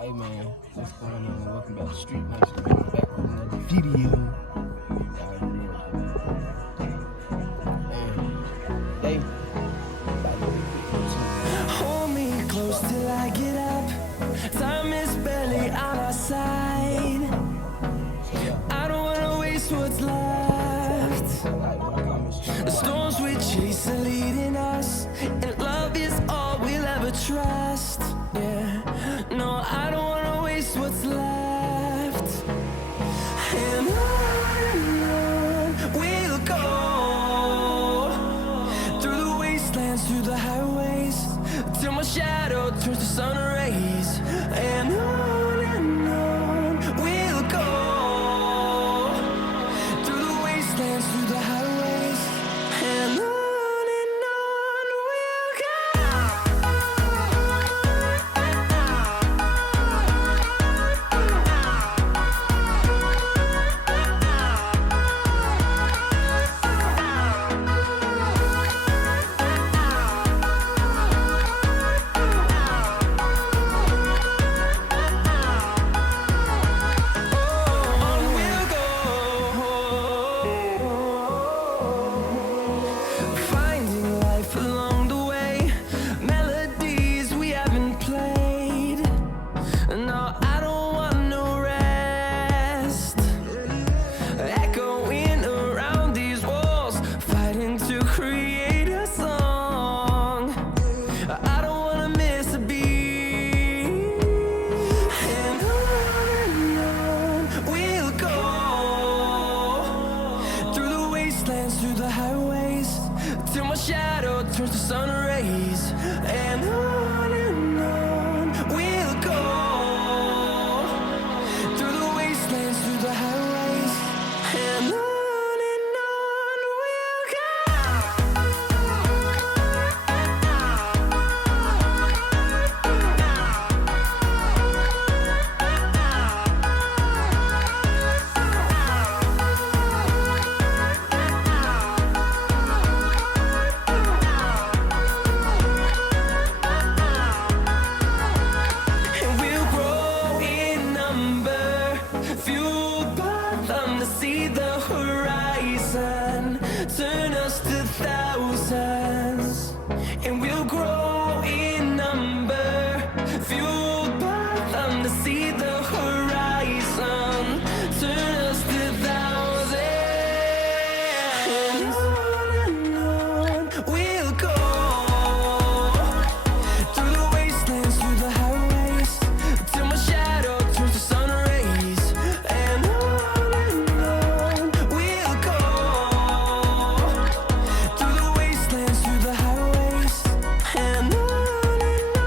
Hey man, what's going on? Welcome back to Street Nation, man. We're back with another video. Today, hold me close till I get up. Time is barely on our side. I don't wanna waste what's left. The storms we chase are leading us, and love is all we'll ever trust. Yeah, no, I don't wanna waste what's left. And on we'll go, through the wastelands, through the highways, till my shadow turns to sun rays. And on we'll go, through the wastelands, through the highways, and on we'll go. Finding life along the way, melodies we haven't played. No, I don't want no rest. Echoing around these walls, fighting to create a song. I don't wanna miss a beat. And on we'll go, through the wastelands, through the highways, till my shadow turns to sun rays. And on we'll go, through the wastelands, through the highways, and on we'll go. And we'll grow in number, fueled by them to see the horizon, turn us to thousands. And we'll grow in number, fueled by them to see the horizon, turn us to thousands. And on we'll go, through the wastelands, through the highways, till my shadow turns to sun rays. And on we'll go, through the wastelands, through the highways, and on we'll go.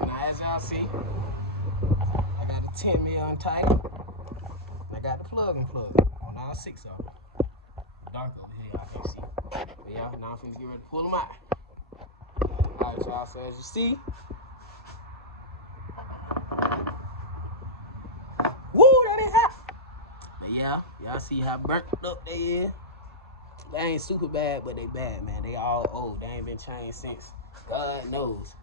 now as y'all see, I got the 10 mil untitled. I got the plug and plug on all 6 of them. Dark over here, y'all can't see. But yeah, now I'm finna get ready to pull them out. Alright, y'all, so as you see, woo, that is hot. But yeah, y'all see how burnt up they is. They ain't super bad, but they bad, man. They all old. They ain't been changed since God knows.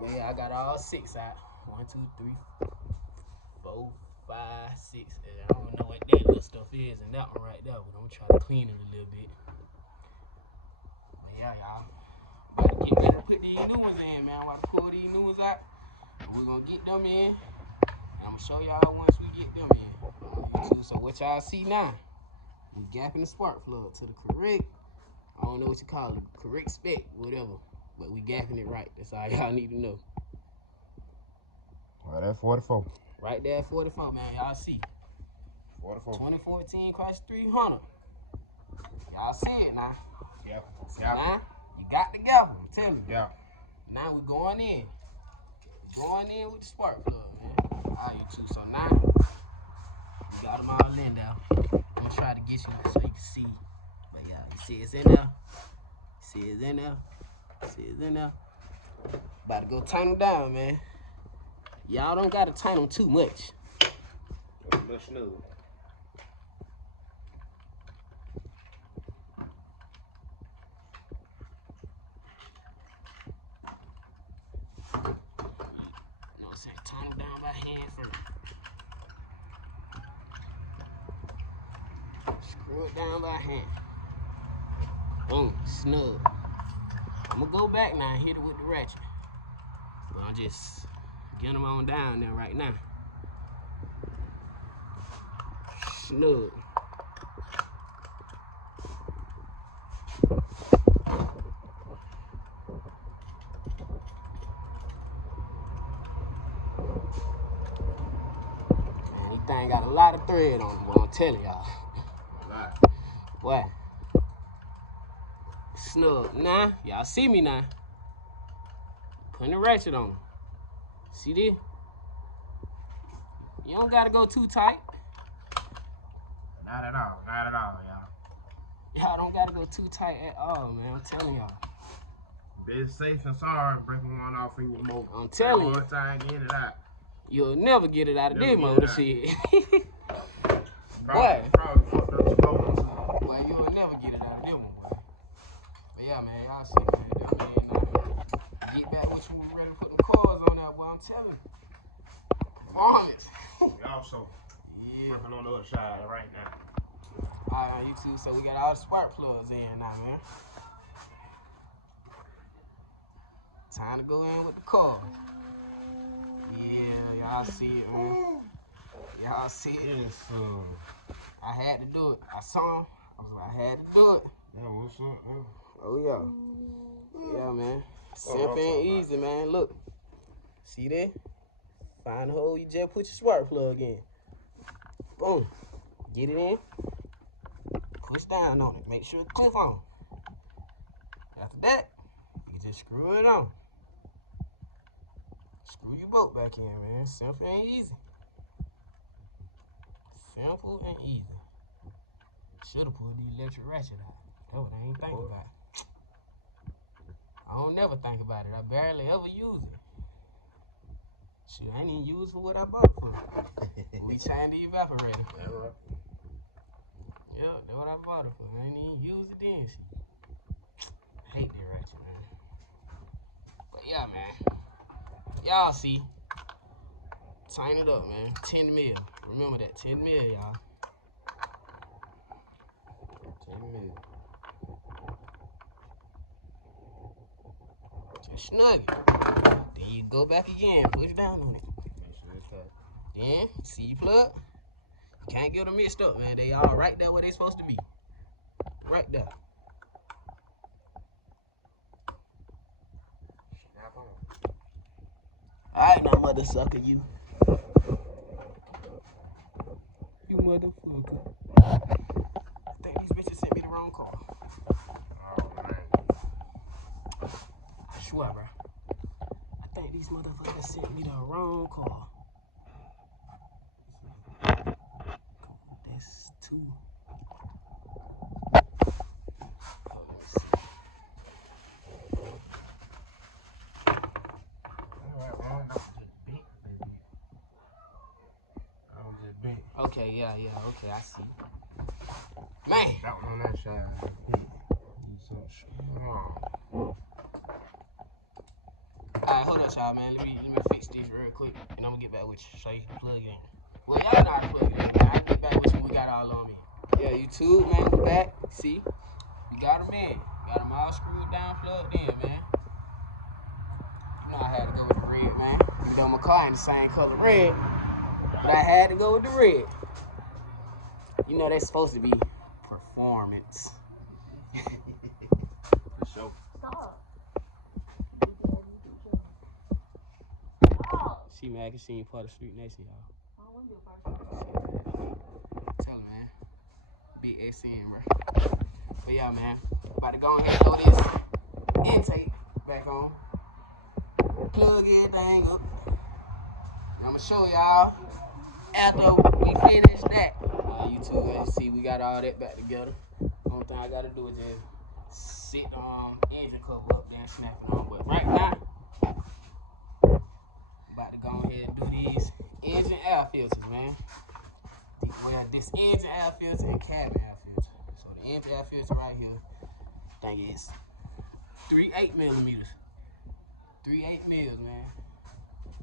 But yeah, I got all 6 out. 1, 2, 3, 4, 5, 6. I don't know what that little stuff is in that one right there, but I'm gonna try to clean it a little bit. But yeah, y'all. About to get ready to put these new ones in, man. While I pull these new ones out, we're gonna get them in. And I'm gonna show y'all once we get them in. So what y'all see now, we gapping the spark plug to the correct, I don't know what you call it, correct spec, whatever. But we gapping it right. That's all y'all need to know. Right at 44. Right there at 44, man. Y'all see. 44. 2014 Chrysler 300. Y'all see it now. Yeah. So now, you got the gap, I'm telling you. Yeah. Now we're going in. Going in with the spark plug, man. All right, too. So now, we got them all in now. I'm going to try to get you so you can see. But yeah, you see it's in there. See it's in there. See it's in there. About to go turn them down, man. Y'all don't got to turn them too much. Much new. No, say turn them down by hand first. Screw it down by hand. Boom, snug. I'm gonna go back now and hit it with the ratchet. But I'm just getting them on down there right now. Snug. Man, this thing got a lot of thread on it, but I'm telling y'all. A lot. What? Snug. Nah, y'all see me now. Putting the ratchet on them. See this? You don't gotta go too tight. Not at all. Not at all, y'all. Y'all don't gotta go too tight at all, man. I'm telling y'all. Be safe and sorry breaking one off in your motor. I'm telling you. One time getting it out. You'll never get it out of Never this get it motor out. shit. Probably fucked up your motor too. Boy, you'll never get it out of this one, boy. But yeah, man, y'all see, man. Them in now. Get back with you when we're ready to put the cars on there, boy. I'm telling you. Promise. We also working on the other side right now. Alright, you two, so we got all the spark plugs in now, man. Time to go in with the car. Yeah, y'all see it, man. Y'all see it. Yes, sir. I had to do it. I saw him. I had to do it. Yeah, what's up? Oh, yeah. Yeah, man. Simple and easy, man. Look. See that? Find the hole, you just put your spark plug in. Boom. Get it in. Push down on it. Make sure it clip on. After that, you just screw it on. Screw your bolt back in, man. Simple and easy. Simple and easy. Should've pulled the electric ratchet out. That's what I ain't think about. I don't never think about it. I barely ever use it. Shit, I ain't even use it for what I bought it for. We changed the evaporator. Yeah, right. Yeah, that's what I bought it for. I ain't even use it then. Shit. I hate that ratchet, man. But yeah, man. Y'all see. Tighten it up, man. 10 mil. Remember that. 10 mil, y'all. 10 mil. Just snug it. Then you go back again. Push down on it. Make sure it's tight. Then, see your plug. You can't get them mixed up, man. They all right there where they supposed to be. Right there. Alright now, mother sucker, you. You motherfucker. I think these bitches sent me the wrong car. Oh, man. I swear, bro. I think these motherfuckers sent me the wrong car. That's 2. Okay, yeah, okay, I see. Man. That one on that side. Alright, hold up, y'all, man. Let me fix this real quick, and I'm gonna get back with you. Show you how to plug it in. Well, y'all know how to plug it in. I'll get back with you when we got all on me. Yeah, YouTube, man, we back. See, we got them in. Got them all screwed down, plugged in, man. You know I had to go with the red, man. You know my car ain't the same color red, but I had to go with the red. You know they're supposed to be performance. For sure. Stop. See, man, I can see you part of the street next to y'all. I don't want to do a first. Tell him, man. Big SN, bro. But yeah, man. About to go ahead and throw this intake back on. Plug everything up. And I'm going to show y'all after we finish that. YouTube, as you see, we got all that back together. Only thing I got to do is just sit engine cover up there and snap it on. But right now, about to go ahead and do these engine air filters, man. Well, this engine air filter and cabin air filter. So the engine air filter right here, I think it's 3/8 millimeters. 3/8 mils, man.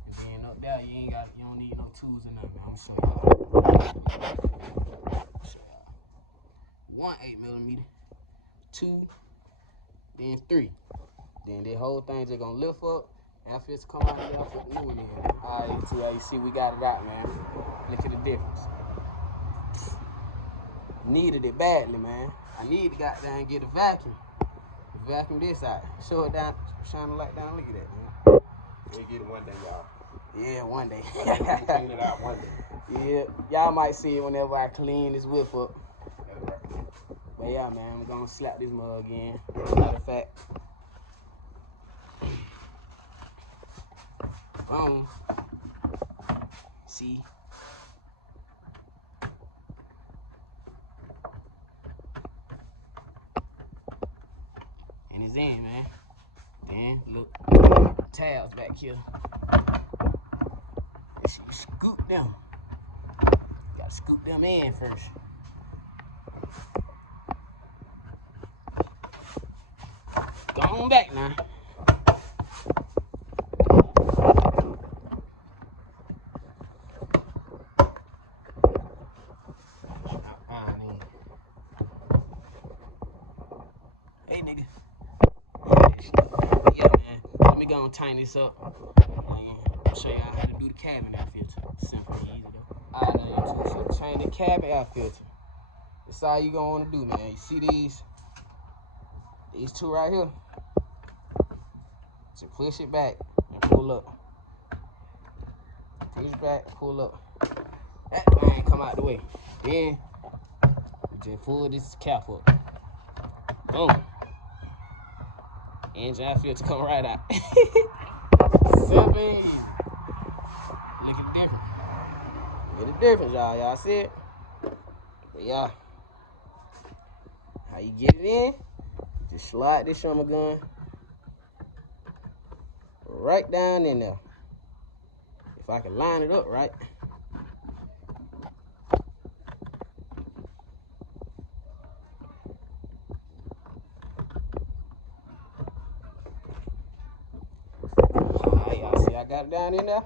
And then up there, you don't need no tools or nothing, man. I'm gonna show y'all. 1/8 millimeter, 2, then 3. Then the whole thing just gonna lift up. Air filter come out of there, put the new one in. Alright, so you see we got it out, man. Look at the difference. Needed it badly, man. I need to goddamn get a vacuum. Vacuum this out. Show it down, shine the light down. Look at that, man. We'll get it one day, y'all. Yeah, one day. Clean it out one day. Yeah, y'all might see it whenever I clean this whip up. That's right. But yeah, man, I'm gonna slap this mug in. Matter of fact, see. And it's in, man. Then look, tabs back here. Scoop them. Gotta scoop them in first. Go on back now. Hey, nigga. Yeah, man. Let me go and tighten this up. I'll show y'all how to do the cabin air filter. Simple and easy, though. Alright, now, YouTube. So, change the cabin air filter. That's all you gonna wanna do, man. You see these two right here? So, push it back and pull up. Push back, pull up. That man come out the way. Then, you just pull this cap up. Boom. Engine air filter come right out. Simple and easy. Look at the difference. Look at the difference, y'all. Y'all see it? But yeah. How you get it in? Just slide this summer gun right down in there. If I can line it up right. Alright, y'all see I got it down in there?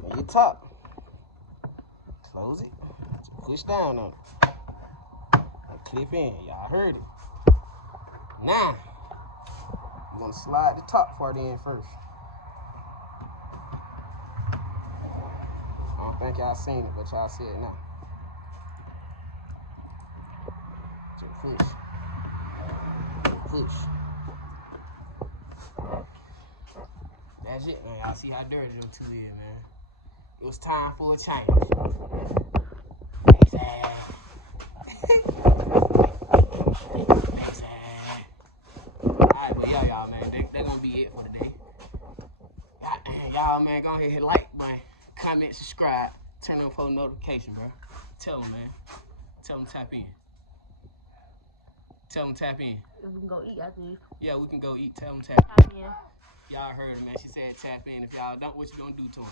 Then you top. Close it. Just push down on it. And clip in. Y'all heard it. Now, I'm gonna slide the top part in first. I don't think y'all seen it, but y'all see it now. Just push. Push. That's it, man. Y'all see how dirty them two is, man. It was time for a change. Alright, but y'all, man, that gonna be it for today. Y'all, man, go ahead and hit like, man. Comment, subscribe, turn on post notification, bro. Tell them, man. Tell them tap in. Tell them tap in. We can go eat after this. Yeah, we can go eat. Tell them tap in. Yeah. Y'all heard her, man. She said tap in. If y'all don't, what you gonna do to them?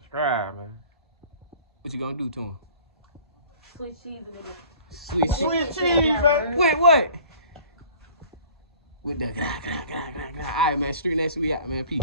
Subscribe, man. What you gonna do to him? Sweet cheese and nigga. Sweet Sweet cheese, baby. Wait, what? With the All right, man. Street next we out, man. Peace.